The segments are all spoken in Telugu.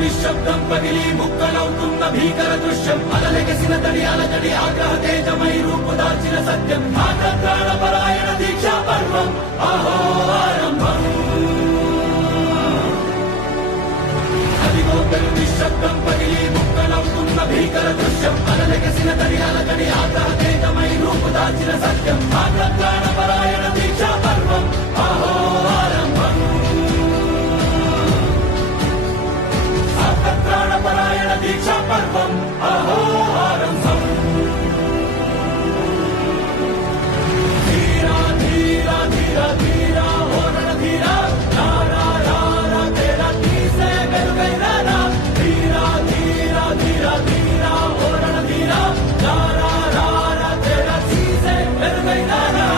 నిశ్శబ్దం పగిలి ముక్కలవుతున్న భీకర దృశ్యం అలలెగసిన తడి అలజడి ఆగ్రహ తేజమై రూపుదాల్చిన సత్యం ప్రాణపరాయణ దీక్షా పర్వం అహో ఆరంభం అదిగోతలు నిశ్శబ్దం పగిలి ముక్కలవుతున్న భీకర దృశ్యం అలలెగసిన తడి అలజడి ఆగ్రహ తేజమై రూపుదాల్చిన సత్యం ప్రాణపరాయణ దీక్షా పర్వం అహో ఆరంభం ప్రాణపరాయణ దీక్షా పర్వం అహో ఆరంభం ధీరా ధీరా ధీరా ధీరా ఓరణ ధీరా రారా రారా తేరా తీసే వెలుగైరారా ధీరా ధీరా ధీరా ధీరా ఓరణ ధీరా రారా రారా తేరా తీసే వెలుగైరారా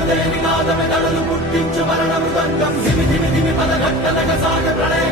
హృదయ నినాదమే దడలు పుట్టించు మరణ మృదంగం ధిమి ధిమి ధిమి పదఘట్టనగ సాగ ప్రళయ